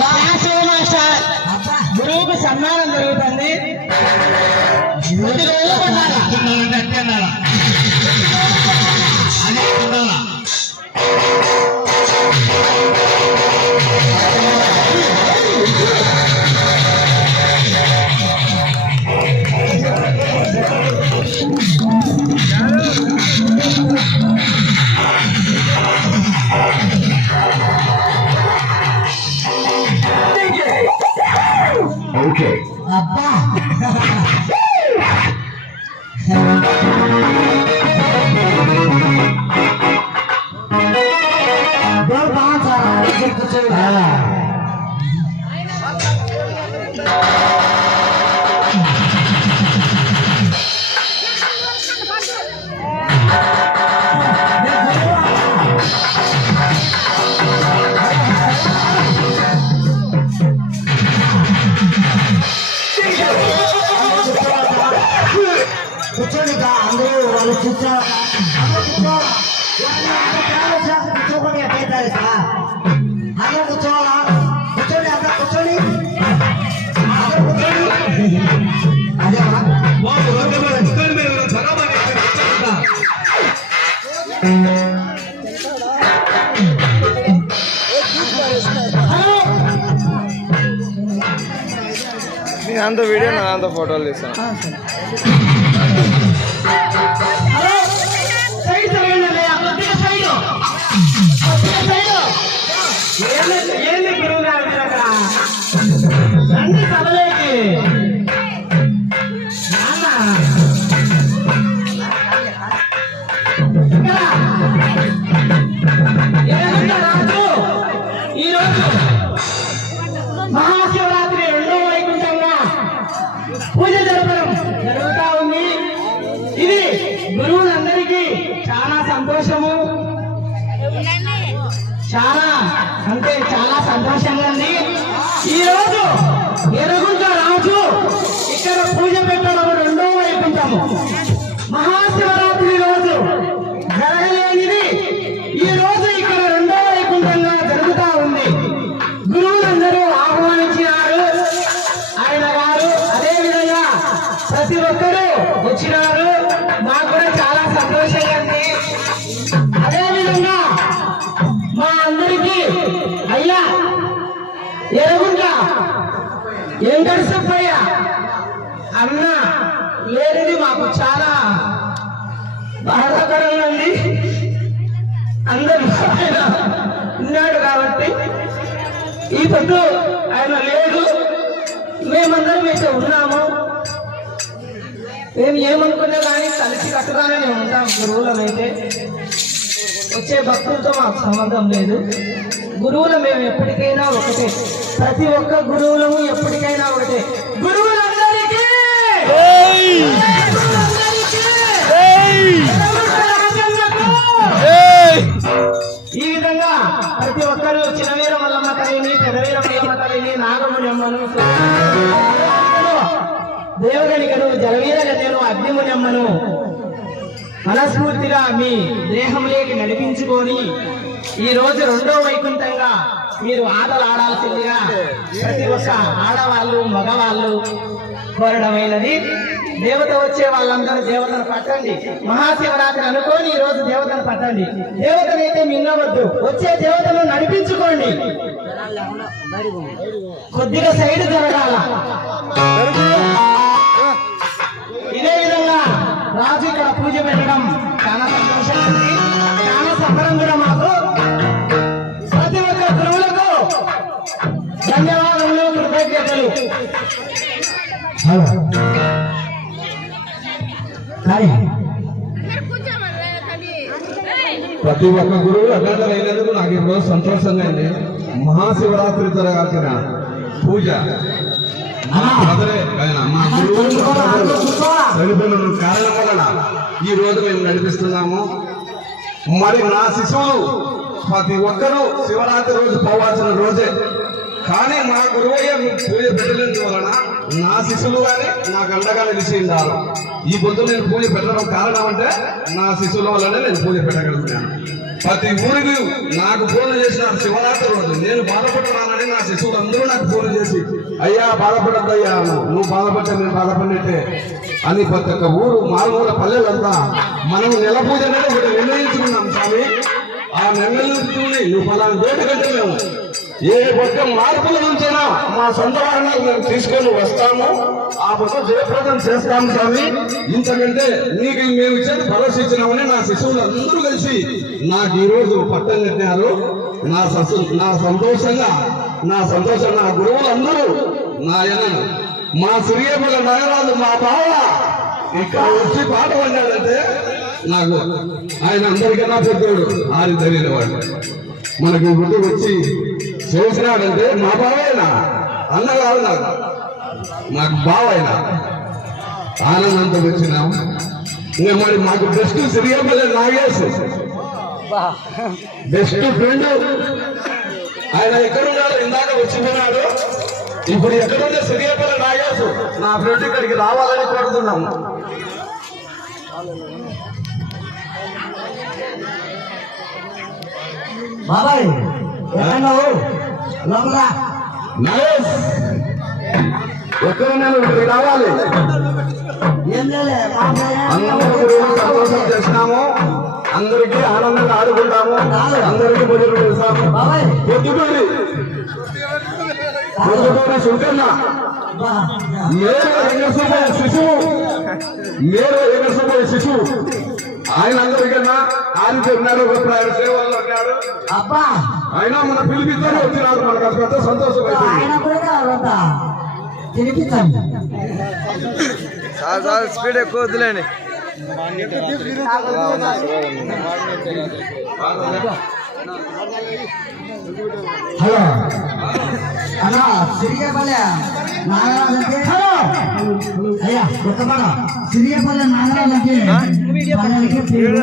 Vasava master గురువుకు సన్మానం జరుగుతుంది. అందరూ వాళ్ళు కూర్చో అందరూ కూర్చో కూర్చోకొని ఎట్లయితారు ఇక అందరూ కూర్చోవాలా కూర్చోండి అందరూ కూర్చోండి అందరూ కూర్చోండి అదేమా బాబు, అంత వీడియో నా అంత ఫోటోలు తీస్తాను. ఏంది పూజ జరపడం జరుగుతా ఉంది. ఇది గురువులందరికీ చాలా సంతోషము. చాలా అంటే చాలా సంతోషంగా ఉంది. ఈ రోజు ఎరుగుంట రాజు ఇక్కడ పూజ పెట్టడం రెండో వైపుంటాము ఎరుగుంట ఏం సుబ్బయ్య. అన్న లేనిది మాకు చాలా బాధాకరంగా ఉంది. అందరూ ఆయన ఉన్నాడు కాబట్టి ఈ పొద్దు ఆయన లేదు. మేమందరం అయితే ఉన్నాము. మేము ఏమనుకున్నా కానీ కలిసి కట్టుగానే మేము ఉంటాం గురువులమైతే వచ్చే భక్తులతో మాకు సంబంధం లేదు. గురువులు మేము ఎప్పటికైనా ఒకటే. ప్రతి ఒక్క గురువులము ఎప్పటికైనా ఒకటే. గురువులందరికీ! ఈ విధంగా ప్రతి ఒక్కరు చిన్నవీర మల్లమ్మ తల్లిని పెదవీర మల్లమ్మ తల్లిని నాగమునిమ్మను దేవగణికను జలవీర గజను అగ్నిమునిమ్మను మనస్ఫూర్తిగా మీ దేహంలోకి నడిపించుకొని ఈ రోజు రెండో వైకుంఠంగా మీరు ఆటలు ఆడాల్సిందిగా ప్రతి ఒక్క ఆడవాళ్ళు మగవాళ్ళు కోరడమైనది. దేవత వచ్చే వాళ్ళందరూ దేవతను పట్టండి. మహాశివరాత్రి అనుకోని ఈ రోజు దేవతను పట్టండి. దేవతనైతే మిన్నవద్దు. వచ్చే దేవతను నడిపించుకోండి. కొద్దిగా సైడ్ జరగాల. ప్రతి ఒక్క గురువు అడ్డంటలైనందుకు నాకు ఈ రోజు సంతోషంగా ఉంది. మహాశివరాత్రి జరగాల్సిన పూజ. మా బ్రదరే ఆయన మా గురువు కారణం వలన ఈ రోజు మేము నడిపిస్తున్నాము. మరి నా శిశువులు ప్రతి ఒక్కరూ శివరాత్రి రోజు పోవాల్సిన రోజే. కానీ మా గురువయ్య పూజ పెట్టలేని వలన నా శిష్యులు కానీ నాకు అండగా నిలిచి ఉండాలి. ఈ పొద్దు నేను పూజ పెట్టడం కారణం అంటే నా శిష్యుల వల్లనే నేను పూజ పెట్టగలుగుతాను. ప్రతి ఊరికి నాకు ఫోన్ చేసిన శివరాత్రి రోజు నేను బాధపడుతున్నానని నా శిశువులు అందరూ నాకు ఫోన్ చేసి అయ్యా బాధపడద్దయ్యా నువ్వు బాధపడ్డా నేను బాధపడినట్టే. అని ప్రతి ఒక్క ఊరు మారుమూల పల్లెలంతా మనం నెల పూజ అనేది ఒకటి నిర్ణయించుకున్నాం. స్వామి ఆ నిర్ణయించుకుని నువ్వు పలానా డేట్ కంటే మేము ఏ ఒక్క మార్పుల నుంచైనా మా సొంత వారిని మేము తీసుకొని వస్తాము. ఆ పక్క జయప్రదం చేస్తాము స్వామి. ఇంతకంటే నీకు మేము ఇచ్చేది భరోసా ఇచ్చినామని నా శిశువులు అందరూ కలిసి నాకు ఈరోజు పట్టం కట్టినారు. నా ససు నా సంతోషంగా నా సంతోషం నా గురువులు అందరూ నాయన మా సిరియేపల నగరాలు మా బావ ఇక్కడ వచ్చి పాట పడ్డాడంటే నాకు ఆయన అందరికన్నా పెద్దోడు ఆరి తెలియని వాడు. మనకి ముందు వచ్చి చేసినాడంటే మా బావైనా అన్న కాదు నాకు. మాకు బావైనా. ఆనందంతో వచ్చినాం ఇంకా మరి మాకు best Siriyapalli Nagesh. Best friend ఆయన ఎక్కడున్నాడు? ఇందాక వచ్చిపోయినాడు. ఇప్పుడు ఎక్కడుండే సిరియాపల్లి నాగేశ్? నా ఫ్రెండ్ ఇక్కడికి రావాలని కోరుతున్నాము బాబాయ్ ఎక్కడున్నావు? లోపల నరేష్ ఎక్కడున్నాను ఇక్కడికి రావాలి. అందరూ సంతోషం చేసినాము. అందరికీ ఆనందంగా ఆడుకుంటాము. అందరికీ మొదలు పెడతాము పొద్దుటూరి. పొద్దుటూరి సుంకన్న. బా. మేరు వెంకటసుబ్బయ్య శిశువు. మేరు వెంకటసుబ్బయ్య శిశువు. ఆయన అందరికన్నా ఆదిత్య ఉన్నారు. ఒకప్పుడు ఆయన సేవల్లో ఉన్నాడు అబ్బా. ఆయన మన పిలిపిద్దరు వచ్చినారు మనకు. అది పెద్ద సంతోషం అయిపోయింది. ఆయన కూడా కొంత తినిపించండి చాలా చాలా స్పీడ్ ఎక్కువ వద్దులేండి. హలో. అన్నా సిరిగపల్లె నాగరాజంటే హలో. అయ్యా కొత్తపడ సిరిగపల్లె నాగరాజంటే పల్లెలకి పేరు